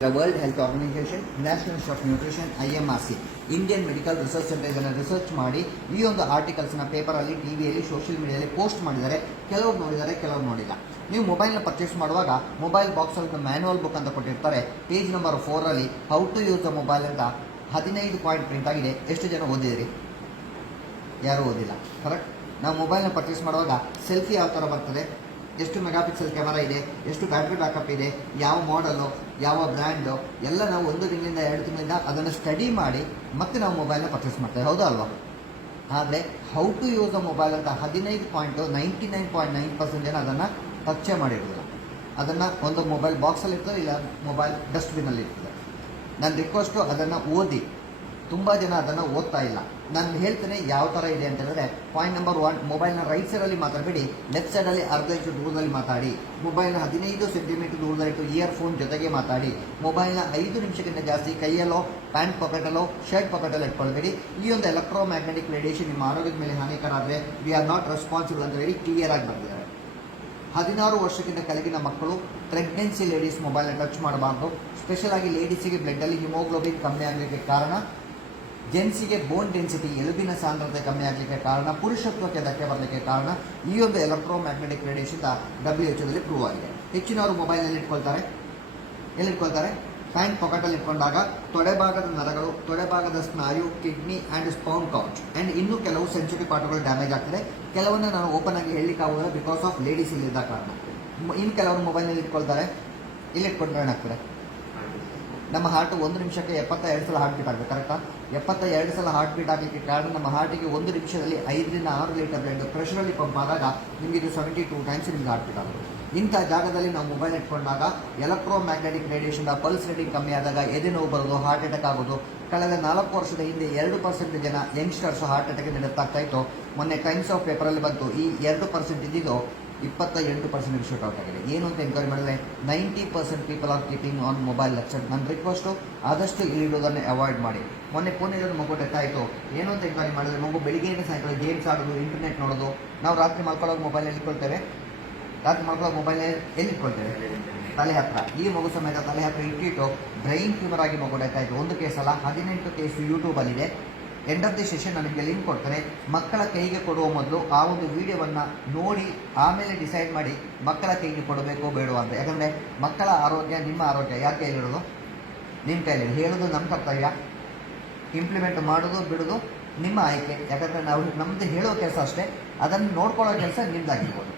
The World Health Organization, National Institute of Nutrition, IMRC, Indian medical research centre ಇದನ್ನು research ಮಾಡಿ ಈ ಒಂದು ಆರ್ಟಿಕಲ್ಸ್ನ ಪೇಪರಲ್ಲಿ ಟಿವಿಯಲ್ಲಿ ಸೋಷಿಯಲ್ ಮೀಡಿಯಲ್ಲಿ ಪೋಸ್ಟ್ ಮಾಡಿದ್ದಾರೆ. ಕೆಲವರು ನೋಡಿದ್ದಾರೆ ಕೆಲವರು ನೋಡಿಲ್ಲ. ನೀವು ಮೊಬೈಲ್ನ ಪರ್ಚೇಸ್ ಮಾಡುವಾಗ ಮೊಬೈಲ್ ಬಾಕ್ಸಲ್ಲಿ ಮ್ಯಾನುವಲ್ ಬುಕ್ ಅಂತ ಕೊಟ್ಟಿರ್ತಾರೆ. Page number ಫೋರಲ್ಲಿ how to use the mobile ಅಂತ ಹದಿನೈದು ಪಾಯಿಂಟ್ ಪ್ರಿಂಟ್ ಆಗಿದೆ. ಎಷ್ಟು ಜನ ಓದಿದಿರಿ? ಯಾರೂ ಓದಿಲ್ಲ. ಕರೆಕ್ಟ್ ನಾವು ಮೊಬೈಲ್ನ ಪರ್ಚೇಸ್ ಮಾಡುವಾಗ ಸೆಲ್ಫಿ ಯಾವ ಥರ ಬರ್ತದೆ? ಎಷ್ಟು ಮೆಗಾ ಪಿಕ್ಸೆಲ್ ಕ್ಯಾಮರಾ ಇದೆ, ಎಷ್ಟು ಬ್ಯಾಟ್ರಿ ಬ್ಯಾಕಪ್ ಇದೆ, ಯಾವ ಮಾಡಲು ಯಾವ ಬ್ರ್ಯಾಂಡು ಎಲ್ಲ ನಾವು ಒಂದು ತಿಂಗಳಿಂದ ಎರಡು ತಿಂಗಳಿಂದ ಅದನ್ನು ಸ್ಟಡಿ ಮಾಡಿ ಮತ್ತೆ ನಾವು ಮೊಬೈಲ್ನ ಪರ್ಚೇಸ್ ಮಾಡ್ತೇವೆ, ಹೌದಾ ಅಲ್ವಾ? ಆದರೆ how to use a mobile ಅಂತ ಹದಿನೈದು point ninety nine point nine percent ಜನ ಅದನ್ನು ಪರಿಚಯ ಮಾಡಿರೋದಿಲ್ಲ. ಅದನ್ನು ಒಂದು ಮೊಬೈಲ್ ಬಾಕ್ಸಲ್ಲಿ ಇರ್ತದೆ, ಇಲ್ಲ ಮೊಬೈಲ್ ಡಸ್ಟ್ಬಿನಲ್ಲಿ ಇರ್ತದೆ. ನನ್ನ ರಿಕ್ವೆಸ್ಟು ಅದನ್ನು ಓದಿ. ತುಂಬ ಜನ ಅದನ್ನು ಓದ್ತಾ ಇಲ್ಲ. ನಾನು ಹೇಳ್ತೇನೆ ಯಾವ ಥರ ಇದೆ ಅಂತ ಹೇಳಿದ್ರೆ ಪಾಯಿಂಟ್ ನಂಬರ್ ಒನ್ ಮೊಬೈಲ್ನ ರೈಟ್ ಸೈಡಲ್ಲಿ ಮಾತಾಡಬೇಡಿ ಲೆಫ್ಟ್ ಸೈಡಲ್ಲಿ ಅರ್ಧ ಇಂಚು ದೂರದಲ್ಲಿ ಮಾತಾಡಿ ಮೊಬೈಲ್ನ ಹದಿನೈದು ಸೆಂಟಿಮೀಟರ್ ದೂರದಲ್ಲಿಟ್ಟು ಇಯರ್ ಫೋನ್ ಜೊತೆಗೆ ಮಾತಾಡಿ ಮೊಬೈಲ್ನ ಐದು ನಿಮಿಷಕ್ಕಿಂತ ಜಾಸ್ತಿ ಕೈಯಲ್ಲೋ ಪ್ಯಾಂಟ್ ಪಾಕೆಟಲ್ಲೋ ಶರ್ಟ್ ಪಾಕೆಟಲ್ಲಿ ಇಟ್ಕೊಳ್ಬೇಡಿ. ಈ ಒಂದು ಎಲೆಕ್ಟ್ರೋ ಮ್ಯಾಗ್ನೆಟಿಕ್ ರೇಡಿಯೇಷನ್ ನಿಮ್ಮ ಆರೋಗ್ಯದ ಮೇಲೆ ಹಾನಿಕರ ಆದರೆ ವಿ ಆರ್ ನಾಟ್ ರೆಸ್ಪಾನ್ಸಿಬಲ್ ಅಂತ ಹೇಳಿ ಕ್ಲಿಯರ್ ಆಗಿ ಬಂದಿದ್ದಾರೆ. ಹದಿನಾರು ವರ್ಷಕ್ಕಿಂತ ಕೆಳಗಿನ ಮಕ್ಕಳು ಪ್ರೆಗ್ನೆನ್ಸಿ ಲೇಡೀಸ್ ಮೊಬೈಲ್ನ ಟಚ್ ಮಾಡಬಾರ್ದು. ಸ್ಪೆಷಲ್ ಆಗಿ ಲೇಡೀಸಿಗೆ ಬ್ಲಡ್ಡಲ್ಲಿ ಹಿಮೋಗ್ಲೋಬಿನ್ ಕಮ್ಮಿ ಆಗಲಿಕ್ಕೆ ಕಾರಣ ಜೆಂಟ್ಸಿಗೆ ಬೋನ್ ಡೆನ್ಸಿಟಿ ಎಲುಬಿನ ಸಾಂದ್ರತೆ ಕಮ್ಮಿ ಆಗಲಿಕ್ಕೆ ಕಾರಣ, ಪುರುಷತ್ವಕ್ಕೆ ಧಕ್ಕೆ ಬರಲಿಕ್ಕೆ ಕಾರಣ, ಈ ಒಂದು electromagnetic radiation W H ದಲ್ಲಿ ಪ್ರೂವ್ ಆಗಿದೆ. ಹೆಚ್ಚಿನವರು ಮೊಬೈಲ್ನಲ್ಲಿ ಇಟ್ಕೊಳ್ತಾರೆ. ಎಲ್ಲಿ ಇಟ್ಕೊಳ್ತಾರೆ? ಪ್ಯಾಂಟ್ ಪಾಕೆಟಲ್ಲಿ ಇಟ್ಕೊಂಡಾಗ ತೊಡೆಭಾಗದ ನರಗಳು ತೊಡೆಭಾಗದ ಸ್ನಾಯು ಕಿಡ್ನಿ ಆ್ಯಂಡ್ ಸ್ಪೌನ್ ಕೌಚ್ ಆ್ಯಂಡ್ ಇನ್ನೂ ಕೆಲವು ಸೆನ್ಸಿಟಿವ್ ಪಾರ್ಟ್ಗಳು ಡ್ಯಾಮೇಜ್ ಆಗ್ತದೆ. ಕೆಲವನ್ನ ನಾನು ಓಪನ್ ಆಗಿ ಹೇಳಲಿಕ್ಕಾಗೋದಿಲ್ಲ ಬಿಕಾಸ್ ಆಫ್ ಲೇಡೀಸ್ ಇಲ್ಲಿದ್ದ ಕಾರಣ. ಇನ್ನು ಕೆಲವರು ಮೊಬೈಲ್ನಲ್ಲಿ ಇಟ್ಕೊಳ್ತಾರೆ. ಇಲ್ಲಿ ಇಟ್ಕೊಂಡ್ರೆ ಏನಾಗ್ತದೆ? ನಮ್ಮ ಹಾರ್ಟ್ ಒಂದು ನಿಮಿಷಕ್ಕೆ ಎಪ್ಪತ್ತ ಎರಡು ಸಲ ಹಾರ್ಟ್ ಬೀಟ್ ಆಗಬೇಕು ಕರೆಕ್ಟಾ ಎಪ್ಪತ್ತ ಎರಡು ಸಲ ಹಾರ್ಟ್ ಬೀಟ್ ಆಗಲಿಕ್ಕೆ ಕಾರಣ ನಮ್ಮ ಹಾರ್ಟಿಗೆ ಒಂದು ನಿಮಿಷದಲ್ಲಿ ಐದರಿಂದ ಆರು ಲೀಟರ್ ಬ್ಲಡ್ ಪ್ರೆಷರಲ್ಲಿ ಪಂಪ್ ಆದಾಗ ನಿಮಗೆ ಇದು ಸೆವೆಂಟಿ ಟೂ ಟೈಮ್ಸ್ ನಿಮ್ಗೆ ಹಾರ್ಟ್ ಬೀಟ್ ಆಗುತ್ತೆ. ಇಂಥ ಜಾಗದಲ್ಲಿ ನಾವು ಮೊಬೈಲ್ ಇಟ್ಕೊಂಡಾಗ electromagnetic radiation pulse rating ಕಮ್ಮಿ ಆದಾಗ ಎದೆ ನೋವು ಬರೋದು ಹಾರ್ಟ್ ಅಟ್ಯಾಕ್ ಆಗೋದು. ಕಳೆದ ನಾಲ್ಕು ವರ್ಷದ ಹಿಂದೆ ಎರಡು ಪರ್ಸೆಂಟ್ ಜನ ಯಂಗ್ಸ್ಟರ್ಸ್ ಹಾರ್ಟ್ ಅಟ್ಯಾಕ್ ನಡೆಯುತ್ತಾ ಇತ್ತು. ಮೊನ್ನೆ ಟೈಮ್ಸ್ ಆಫ್ ಪೇಪರಲ್ಲಿ ಬಂತು, ಈ ಎರಡು ಪರ್ಸೆಂಟ್ ಇದ್ದಿದ್ದು ಇಪ್ಪತ್ತ ಎಂಟು ಪರ್ಸೆಂಟ್ ಶೂಟ್ ಔಟ್ ಆಗಿದೆ. ಏನು ಅಂತ ಎನ್ಕ್ವೈರಿ ಮಾಡಿದ್ರೆ ninety percent people are keeping on mobile lecture ನನ್ನ ರಿಕ್ವೆಸ್ಟು ಆದಷ್ಟು ಇಲ್ಲಿಡೋದನ್ನು ಅವಾಯ್ಡ್ ಮಾಡಿ. ಮೊನ್ನೆ ಪುಣೆಯಲ್ಲಿ ಮಗು ಡೆತ್ ಆಯಿತು. ಏನು ಅಂತ ಎನ್ಕ್ವೈರಿ ಮಾಡಿದ್ರೆ, ಮಗು ಬೆಳಿಗ್ಗೆಯಿಂದ ಸಾಯಂಕಾಲ ಗೇಮ್ಸ್ ಆಡೋದು ಇಂಟರ್ನೆಟ್ ನೋಡೋದು. ನಾವು ರಾತ್ರಿ ಮಲ್ಕೊಳ್ಳೋಕೆ ಮೊಬೈಲಲ್ಲಿ ಇಟ್ಕೊಳ್ತೇವೆ. ರಾತ್ರಿ ಮಲ್ಕೊಳ್ಳೋ ಮೊಬೈಲ್ ಎಲ್ಲಿ ಇಟ್ಕೊಳ್ತೇವೆ? ತಲೆ ಹತ್ರ. ಈ ಮಗು ಸಮೇತ ತಲೆ ಹತ್ರ ಇಟ್ಟಿಟ್ಟು ಬ್ರೈನ್ ಟ್ಯೂಮರ್ ಆಗಿ ಮಗು ಡೆತ್ ಆಯಿತು. ಒಂದು ಕೇಸಲ್ಲ ಹದಿನೆಂಟು ಕೇಸು ಯೂಟ್ಯೂಬಲ್ಲಿದೆ ಎಂಡ್ ಆಫ್ ದಿ ಸೆಷನ್ ನಾನು ಲಿಂಕ್ ಕೊಡ್ತಾರೆ. ಮಕ್ಕಳ ಕೈಗೆ ಕೊಡುವ ಮೊದಲು ಆ ಒಂದು ವಿಡಿಯೋವನ್ನು ನೋಡಿ, ಆಮೇಲೆ ಡಿಸೈಡ್ ಮಾಡಿ ಮಕ್ಕಳ ಕೈಗೆ ಕೊಡಬೇಕೋ ಬೇಡವಾ ಅಂತ. ಯಾಕಂದರೆ ಮಕ್ಕಳ ಆರೋಗ್ಯ, ನಿಮ್ಮ ಆರೋಗ್ಯ ಯಾಕೆ ಹೇಳೋದು ನಿಮ್ಮ ಕೈಲಿ ಹೇಳೋದು ನಮ್ಮ ಕರ್ತವ್ಯ. ಇಂಪ್ಲಿಮೆಂಟ್ ಮಾಡೋದು, ಬಿಡೋದು ನಿಮ್ಮ ಆಯ್ಕೆ. ಯಾಕಂದರೆ ನಾವು ನಮ್ಮದು ಹೇಳೋ ಕೆಲಸ ಅಷ್ಟೇ. ಅದನ್ನು ನೋಡ್ಕೊಳ್ಳೋ ಕೆಲಸ ನಿಮ್ದಾಗಿರ್ಬೋದು.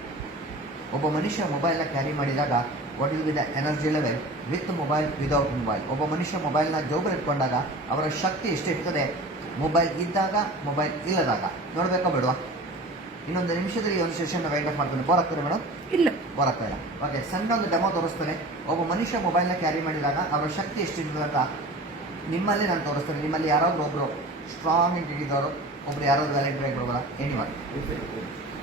ಒಬ್ಬ ಮನುಷ್ಯ ಮೊಬೈಲ್ನ ಕ್ಯಾರಿ ಮಾಡಿದಾಗ what will be the energy level with mobile without mobile ಒಬ್ಬ ಮನುಷ್ಯ ಮೊಬೈಲ್ನ ಜೋಬರ್ ಇಟ್ಕೊಂಡಾಗ ಅವರ ಶಕ್ತಿ ಎಷ್ಟಿರ್ತದೆ ಮೊಬೈಲ್ ಇದ್ದಾಗ ಮೊಬೈಲ್ ಇಲ್ಲದಾಗ. ನೋಡಬೇಕಾ ಬಿಡುವ. ಇನ್ನೊಂದು ನಿಮಿಷದಲ್ಲಿ ಒಂದು ಸೆಷನ್ ವೈಂಡ್ ಅಪ್ ಮಾಡ್ತೇನೆ. ಬೋರ್ ಆಗ್ತದೆ ಮೇಡಮ್ ಇಲ್ಲ. ಬೋರ್ ಆಗ್ತಾ ಇಲ್ಲ ಓಕೆ ಸಣ್ಣ ಒಂದು ಡೆಮೋ ತೋರಿಸ್ತೇನೆ. ಒಬ್ಬ ಮನುಷ್ಯ ಮೊಬೈಲ್ನ ಕ್ಯಾರಿ ಮಾಡಿದಾಗ ಅವರ ಶಕ್ತಿ ಎಷ್ಟಿರ್ತದೆ ಅಂತ ನಿಮ್ಮಲ್ಲಿ ನಾನು ತೋರಿಸ್ತೇನೆ. ನಿಮ್ಮಲ್ಲಿ ಯಾರಾದರೂ ಒಬ್ಬರು ಸ್ಟ್ರಾಂಗ್ ಇಂಟಿಗಿದ್ದವರು ಒಬ್ರು ಯಾರಾದ್ರೂ ವ್ಯಾಲೆಂಟ್ ಬ್ರೇಕ್ ಬರೋಲ್ಲ ಎನಿ ಒನ್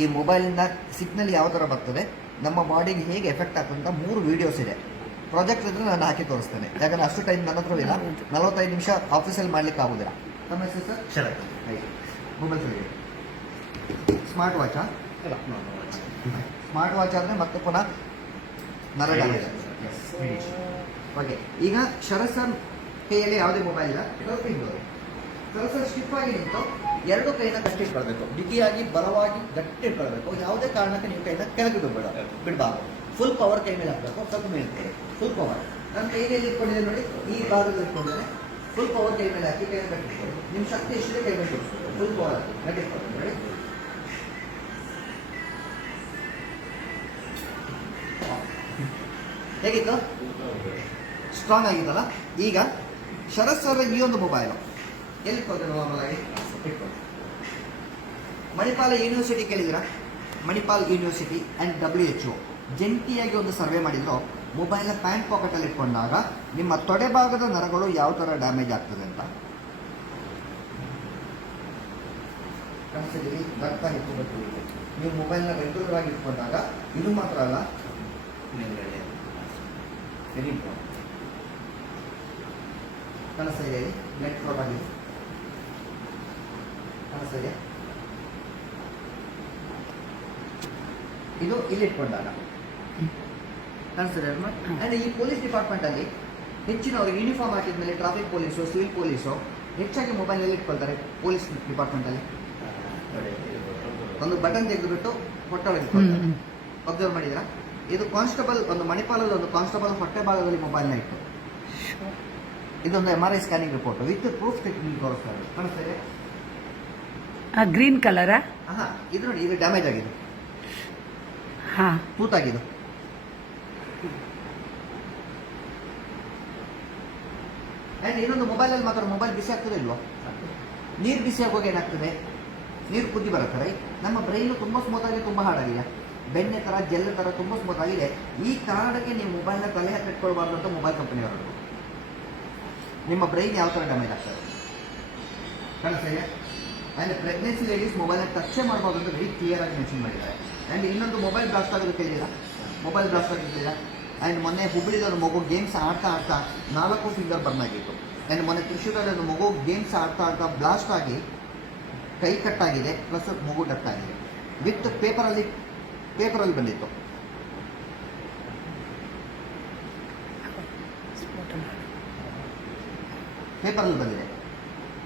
ಈ ಮೊಬೈಲಿಂದ ಸಿಗ್ನಲ್ ಯಾವ ಥರ ಬರ್ತದೆ ನಮ್ಮ ಬಾಡಿಗೆ ಹೇಗೆ ಎಫೆಕ್ಟ್ ಆಗ್ತದೆ ಅಂತ ಮೂರು ವಿಡಿಯೋಸ್ ಇದೆ. ಪ್ರಾಜೆಕ್ಟ್ ಇದ್ರೆ ನಾನು ಹಾಕಿ ತೋರಿಸ್ತೇನೆ. ಯಾಕಂದ್ರೆ ಅಷ್ಟು ಟೈಮ್ ನನ್ನ ಹತ್ರ ಇಲ್ಲ. ನಲವತ್ತೈದು ನಿಮಿಷ ಆಫೀಸಲ್ಲಿ ಮಾಡ್ಲಿಕ್ಕೆ ಆಗೋದಿಲ್ಲ. ನಮ್ಮ ಹೆಸರು ಸರ್? ಶರತ್. ಮೊಬೈಲ್ ಸರಿ ಸ್ಮಾರ್ಟ್ ವಾಚಾ ಸ್ಮಾರ್ಟ್ ವಾಚ್ ಆದರೆ ಮತ್ತೆ ಪುನಃ ನರ ಡ್ಯಾಮೇಜ್ ಓಕೆ ಈಗ ಶರತ್ ಸರ್ ಕೈಯಲ್ಲಿ ಯಾವುದೇ ಮೊಬೈಲ್ ಇಲ್ಲ. ಶರತ್ ಸರ್ ಸ್ಟಿಪ್ ಆಗಿ ನಿಂತು. ಎರಡು ಕೈನ ಗಟ್ಟಿ ಇಟ್ಕೊಳ್ಬೇಕು. ಬಿಗಿಯಾಗಿ, ಬಲವಾಗಿ ಗಟ್ಟಿ ಇಟ್ಕೊಳ್ಬೇಕು. ಯಾವುದೇ ಕಾರಣಕ್ಕೆ ನೀವು ಕೈನ ಕೆಳಗೆ ಬಿಡಬೇಡ. ಬಿಡಬಾರ್ದು. ಫುಲ್ ಪವರ್ ಕೈ ಮೇಲೆ ಹಾಕಬೇಕು. ಸ್ವಲ್ಪ ಮೇಲೆ ಫುಲ್ ಪವರ್ ನನ್ನ ಕೈಯಲ್ಲಿ ಇಟ್ಕೊಂಡಿದೆ ನೋಡಿ. ಈ ಭಾಗದಲ್ಲಿ ಇಟ್ಕೊಂಡಿದ್ದೆ ಫುಲ್ ಪವರ್ ಕೈ ಮೇಲೆ ಹಾಕಿ ಕೈನ ಗಟ್ಟಿ ನಿಮ್ಮ ಶಕ್ತಿ ಎಷ್ಟಿದೆ ಕೈ ಮೇಲೆ ಫುಲ್ ಪವರ್ ಹಾಕಿ ಇಟ್ಕೊಳ್ಬೇಕು ನೋಡಿ ಹೇಗಿತ್ತು? ಸ್ಟ್ರಾಂಗ್ ಆಗಿತ್ತಲ್ಲ? ಈಗ ಶರತ್ ಸರ್ ಈ ಒಂದು ಮೊಬೈಲು ಎಲ್ಲಿ ಕೊಡ್ತೇನೆ ನಾರ್ಮಲ್ ಆಗಿ Manipal university ಕೇಳಿದಿರಾ Manipal university and W H O ಜಂಟಿಯಾಗಿ ಒಂದು ಸರ್ವೆ ಮಾಡಿದ್ರು. ಮೊಬೈಲ್ನ ಪ್ಯಾಂಟ್ ಪಾಕೆಟಲ್ಲಿ ಇಟ್ಕೊಂಡಾಗ ನಿಮ್ಮ ತೊಡೆ ಭಾಗದ ನರಗಳು ಯಾವ ಥರ ಡ್ಯಾಮೇಜ್ ಆಗ್ತದೆ ಅಂತ. ಕನಸಲ್ಲಿ ರಕ್ತ ಇಟ್ಕೋಬೇಕು ನೀವು ಮೊಬೈಲ್ನ ರೆಗ್ಯುಲರ್ ಆಗಿ ಇಟ್ಕೊಂಡಾಗ ಇದು ಮಾತ್ರ ಅಲ್ಲ ವೆರಿ ಇಂಪಾರ್ಟೆಂಟ್ ಇಲ್ಲಿ ನೆಟ್ ಫ್ರಾಡ್ ಆಗಿದೆ. ಕನಸಿದೆ ಇದು ಇಲ್ಲಿ ಇಟ್ಕೊಂಡಾಗ. ಕಾಣಿಸ್ತದೆ ಅಂದರೆ ಈ ಪೊಲೀಸ್ ಡಿಪಾರ್ಟ್ಮೆಂಟ್ ಅಲ್ಲಿ ಹೆಚ್ಚಿನವರು ಯೂನಿಫಾರ್ಮ್ ಹಾಕಿದ ಮೇಲೆ ಟ್ರಾಫಿಕ್ ಪೊಲೀಸು ಸಿವಿಲ್ ಪೊಲೀಸು ಹೆಚ್ಚಾಗಿ ಮೊಬೈಲ್ ಅಲ್ಲಿ ಇಟ್ಕೊಳ್ತಾರೆ ಪೊಲೀಸ್ ಡಿಪಾರ್ಟ್ಮೆಂಟ್ ಅಲ್ಲಿ. ಒಂದು ಬಟನ್ ತೆಗೆದುಬಿಟ್ಟು ಹೊಟ್ಟೊಳಗೆ. ಅಬ್ಸರ್ವ್ ಮಾಡಿದ್ರ ಇದು ಕಾನ್ಸ್ಟೇಬಲ್ ಒಂದು ಮಣಿಪಾಲದ ಒಂದು ಕಾನ್ಸ್ಟೇಬಲ್ ಹೊಟ್ಟೆ ಭಾಗದಲ್ಲಿ ಮೊಬೈಲ್ನ ಇಟ್ಟು. ಇದೊಂದು M R I scanning report with proof technique ತೋರಿಸ್ತಾರೆ ಕಾಣಿಸ್ತಾ ಇದೆ ಆ ಗ್ರೀನ್ ಕಲರಾ? ಹಾ ಇದು ನೋಡಿ ಇದು ಡ್ಯಾಮೇಜ್ ಆಗಿದೆ. ಹಾ. ತೂತಾಗಿದ್ದು ಆ್ಯಂಡ್ ಇನ್ನೊಂದು ಮೊಬೈಲಲ್ಲಿ ಮಾತ್ರ ಮೊಬೈಲ್ ಬಿಸಿ ಆಗ್ತದೆ ಇಲ್ವಾ? ನೀರು ಬಿಸಿ ಆಗುವಾಗ ಏನಾಗ್ತದೆ? ನೀರು ಕುದ್ದಿ ಬರುತ್ತೆ ರೈಟ್ ನಮ್ಮ ಬ್ರೈನು ತುಂಬ ಸ್ಮೂತ್ ಆಗಿದೆ ತುಂಬ ಹಾಡಾಗಿದೆ ಬೆಣ್ಣೆ ಥರ ಜೆಲ್ ಥರ ತುಂಬ ಸ್ಮೂತ್ ಆಗಿದೆ. ಈ ಕಾರಣಕ್ಕೆ ನೀವು ಮೊಬೈಲ್ನ ತಲೆ ಹತ್ತಿ ಇಟ್ಕೊಳ್ಬಾರ್ದು ಅಂತ ಮೊಬೈಲ್ ಕಂಪನಿ ಅವರು ನಿಮ್ಮ ಬ್ರೈನ್ ಯಾವ ಥರ ಡ್ಯಾಮೇಜ್ ಆಗ್ತದೆ? ಕಾಣಿಸ್ತಾ ಆ್ಯಂಡ್ ಪ್ರೆಗ್ನೆನ್ಸಿ ಲೇಡೀಸ್ ಮೊಬೈಲ್ನ ಟಚ್ ಮಾಡಬಾರ್ದು ಅಂತ ವೆರಿ ಕ್ಲಿಯರ್ ಆಗಿ ಮೆನ್ಷನ್ ಮಾಡಿದ್ದಾರೆ. ಆ್ಯಂಡ್ ಇನ್ನೊಂದು ಮೊಬೈಲ್ ಬ್ಲಾಸ್ಟ್ ಆಗೋದು ಕೇಳಿಲ್ಲ ಮೊಬೈಲ್ ಬ್ಲಾಸ್ಟ್ ಆಗಿರ್ಲಿಲ್ಲ ಆ್ಯಂಡ್ ಮೊನ್ನೆ ಹುಬ್ಬಳ್ಳಿದ ಒಂದು ಮಗು ಗೇಮ್ಸ್ ಆಡ್ತಾ ಆಡ್ತಾ ನಾಲ್ಕು ಫಿಂಗರ್ ಬರ್ನ್ ಆಗಿತ್ತು. ಆ್ಯಂಡ್ ಮೊನ್ನೆ ಒಂದು ಮಗು ಗೇಮ್ಸ್ ಆಡ್ತಾ ಆಡ್ತಾ ಬ್ಲಾಸ್ಟ್ ಆಗಿ ಕೈ ಕಟ್ಟಾಗಿದೆ ಪ್ಲಸ್ ಮಗು ಡೆತ್ ಆಗಿದೆ. ವಿತ್ ಪೇಪರಲ್ಲಿ ಪೇಪರಲ್ಲಿ ಬಂದಿತ್ತು. ಪೇಪರಲ್ಲಿ ಬಂದಿದೆ.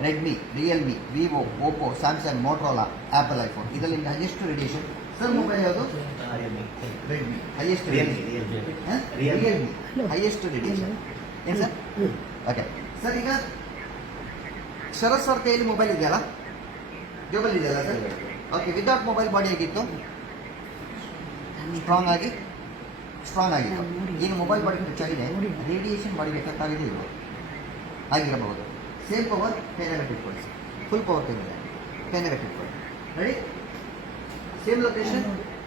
Redmi Realme Vivo Oppo Samsung Motorola Apple iPhone ಇದರಲ್ಲಿ ಹೈಯೆಸ್ಟ್ ರೇಡಿಯೇಷನ್ ಸರ್ ಮೊಬೈಲ್ ಯಾವುದು? Redmi highest Realme, Realme. Realme. Realme highest radiation ಏನು ಸರ್ ಓಕೆ ಸರ್ ಈಗ ಶರತ್ ಸರ್ ಕೈಯಲ್ಲಿ ಮೊಬೈಲ್ ಇದೆಯಲ್ಲ? ಜೋಬಲ್ ಇದೆಯಲ್ಲ sir okay without mobile body ಆಗಿತ್ತು? ಸ್ಟ್ರಾಂಗ್ ಆಗಿ? ಸ್ಟ್ರಾಂಗ್ ಆಗಿತ್ತು. ಈಗ ಮೊಬೈಲ್ ಬಾಡಿ ಟಚ್ ಆಗಿದೆ ರೇಡಿಯೇಷನ್ ಬಾಡಿಗೆ ಎಫೆಕ್ಟ್ ಆಗಿದೆ ಇಲ್ವೋ ಆಗಿರಬಹುದು ಸೇಮ್ ಪವರ್ ಕೈನ ಇಟ್ಕೊಳ್ಳಿ ಫುಲ್ ಪವರ್ ಕೈ ಇದೆ ಕೈನ ಇಟ್ಕೊಳ್ಳಿ ರೆಡಿ ಸೇಮ್ ಲೊಕೇಶನ್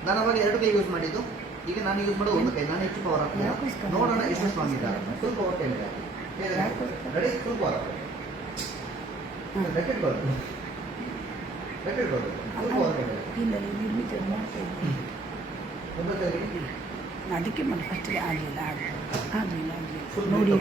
ನಾನು ಅವಾಗ ಎರಡು ಕೈ ಯೂಸ್ ಮಾಡಿದ್ದು. ಈಗ ನಾನು ಯೂಸ್ ಮಾಡೋ ಒಂದು ಕೈ ನಾನು ಹೆಚ್ಚು ಪವರ್ ಹಾಕ್ತೀನಿ. ನೋಡೋಣ ಎಷ್ಟು ಸ್ಟ್ರಾಂಗ್ ಇದ್ದಾರೆ. ಫುಲ್ ಪವರ್ ಕೈ ಮೇಲೆ ರೆಡಿ ಫುಲ್ ಪವರ್ ರೆಕೆಟ್ ಬರೋದು ರೆಕೆಟ್ ಬರೋದು ಫುಲ್ ಪವರ್ ಅದಕ್ಕೆ ಫಸ್ಟಿಗೆ ಆಗಲಿಲ್ಲ ಆಗಲಿಲ್ಲ. ಆಗಲಿಲ್ಲ ನೋಡಿ